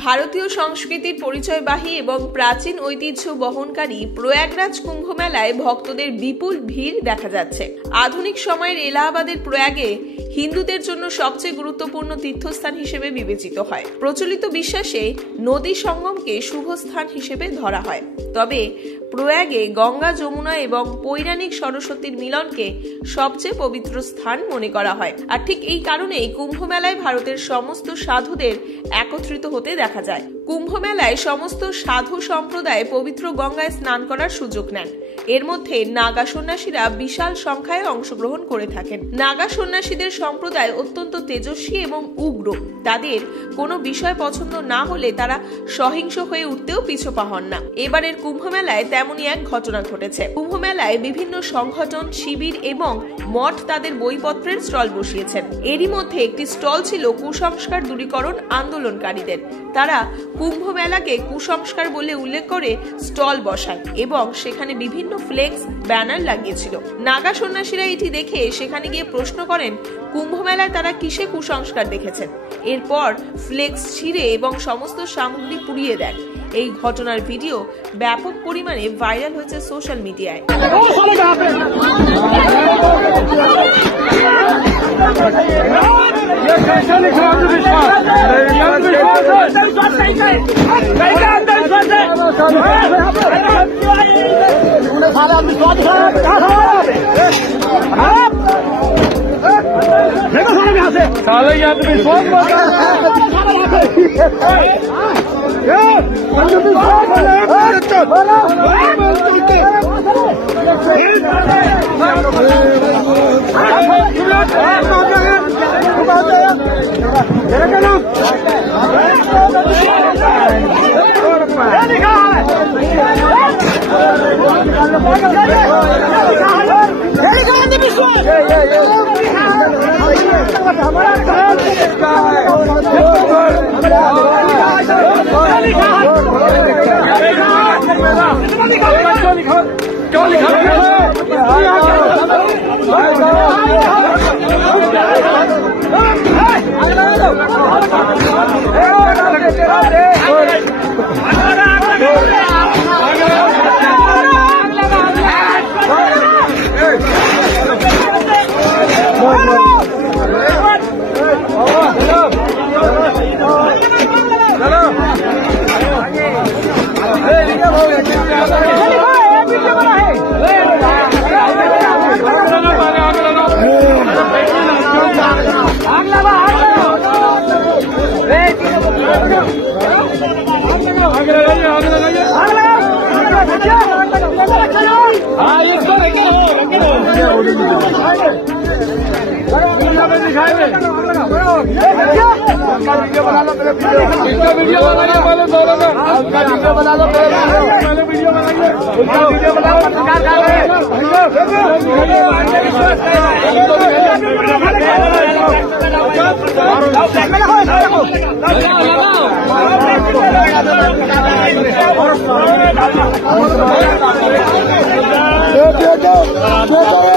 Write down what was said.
ভারতীয় সংস্কৃতির পরিচয়বাহী এবং প্রাচীন ঐতিহ্য বহনকারী প্রয়াগরাজ কুম্ভ মেলায় ভক্তদের বিপুল ভিড় দেখা যাচ্ছে। আধুনিক সময়ের এলাহাবাদের প্রয়াগে হিন্দুদের জন্য সবচেয়ে গুরুত্বপূর্ণ তীর্থস্থান হিসেবে বিবেচিত হয়। প্রচলিত বিশ্বাসে নদী সঙ্গমকে শুভ স্থান হিসেবে ধরা হয়। তবে প্রয়াগে গঙ্গা, যমুনা এবং পৌরাণিক সরস্বতীর মিলনকে সবচেয়ে পবিত্র স্থান মনে করা হয়। আর ঠিক এই কারণেই কুম্ভ মেলায় ভারতের সমস্ত সাধুদের একত্রিত হতে দেখা যায়। কুম্ভ মেলায় সমস্ত সাধু সম্প্রদায় পবিত্র গঙ্গায় স্নান করার সুযোগ নেন। এর মধ্যে নাগা সন্ন্যাসীরা বিশাল সংখ্যায় অংশগ্রহণ করে থাকেন। নাগা সন্ন্যাসীদের সম্প্রদায় অত্যন্ত তেজস্বী এবং উগ্র। তাদের কোনো বিষয় পছন্দ না হলে তারা সহিংস হয়ে উঠতেও পিছপা হন না। এবারের কুম্ভ মেলায় তেমনই এক ঘটনা ঘটেছে। কুম্ভ মেলায় বিভিন্ন সংগঠন, শিবির এবং মঠ তাদের বইপত্রের স্টল বসিয়েছেন। এরই মধ্যে একটি স্টল ছিল কুসংস্কার দূরীকরণ আন্দোলনকারীদের। তারা কুম্ভ মেলাকে কুসংস্কার বলে উল্লেখ করে স্টল বসায় এবং সেখানে বিভিন্ন ফ্লেক্স, ব্যানার লাগিয়েছিল। নাগা সন্ন্যাসীরা এটি দেখে সেখানে গিয়ে প্রশ্ন করেন কুম্ভ মেলায় তারা কিসে কুসংস্কার দেখেছেন। এরপর ফ্লেক্স ছিঁড়ে এবং সমস্ত সামগ্রী পুড়িয়ে দেন। এই ঘটনার ভিডিও ব্যাপক পরিমাণে ভাইরাল হয়েছে সোশ্যাল মিডিয়ায়। Go,